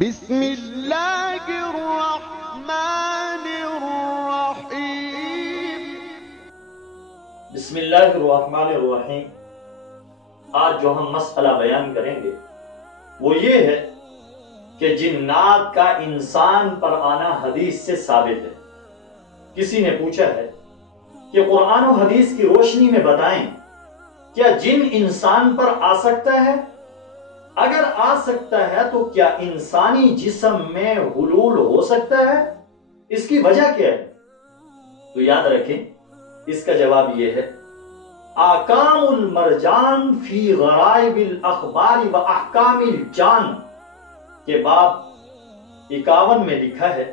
بسم اللہ الرحمن الرحیم۔ بسم اللہ الرحمن الرحیم۔ آج جو ہم مسئلہ بیان کریں گے وہ یہ ہے کہ جنات کا انسان پر آنا حدیث سے ثابت ہے۔ کسی نے پوچھا ہے کہ قرآن و حدیث کی روشنی میں بتائیں کیا جن انسان پر آ سکتا ہے؟ اگر آ سکتا ہے تو کیا انسانی جسم میں حلول ہو سکتا ہے؟ اس کی وجہ کیا ہے؟ تو یاد رکھیں، اس کا جواب یہ ہے احکام المرجان فی غرائب الاخبار و احکام الجان کے باب 51 میں لکھا ہے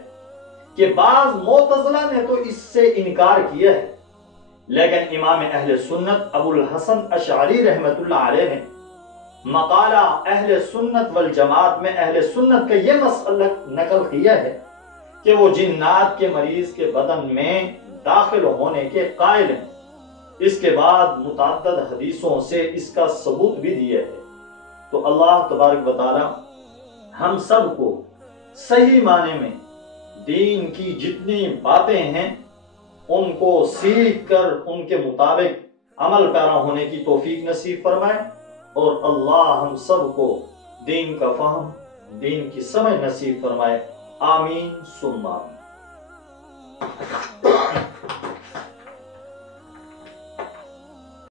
کہ بعض معتزلہ نے تو اس سے انکار کیا ہے، لیکن امام اہل سنت ابو الحسن اشعری رحمت اللہ علیہ نے مقالہ اہل سنت والجماعت میں اہل سنت کا یہ مسئلہ نقل کیا ہے کہ وہ جنات کے مریض کے بدن میں داخل ہونے کے قائل ہیں۔ اس کے بعد متعدد حدیثوں سے اس کا ثبوت بھی دیا ہے۔ تو اللہ تبارک و تعالی ہم سب کو صحیح معنی میں دین کی جتنی باتیں ہیں ان کو سیکھ کر ان کے مطابق عمل پیرا ہونے کی توفیق نصیب فرمائے، اور اللہ ہم سب کو دین کا فہم، دین کی سمجھ نصیب فرمائے۔ آمین ثم آمین۔